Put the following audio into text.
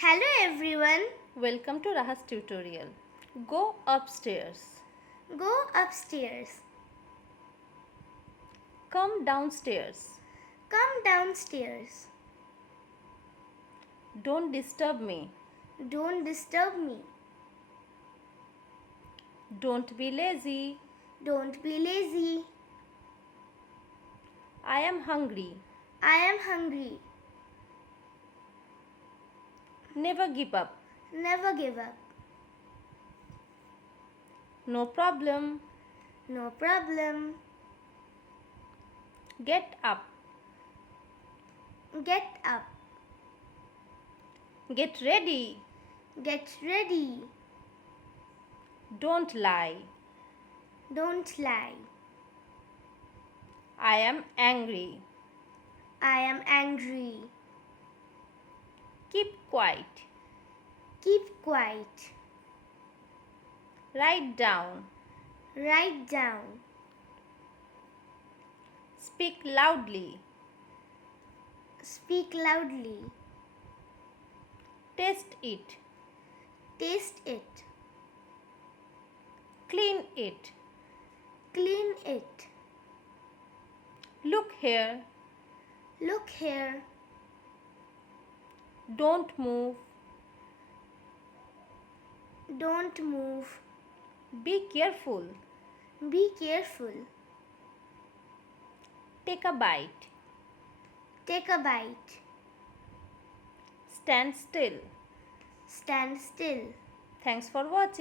Hello everyone. Welcome to RaHaz tutorial. Go upstairs. Go upstairs. Come downstairs. Come downstairs. Don't disturb me. Don't disturb me. Don't be lazy. Don't be lazy. I am hungry. I am hungry. Never give up. Never give up. No problem. No problem. Get up. Get up. Get ready. Get ready. Don't lie. Don't lie. I am angry. I am angry. Keep quiet. Keep quiet. Write down. Write down. Speak loudly. Speak loudly. Taste it. Taste it. Clean it. Clean it. Look here. Look here. Don't move. Don't move. Be careful. Be careful. Take a bite. Take a bite. Stand still. Stand still. Thanks for watching.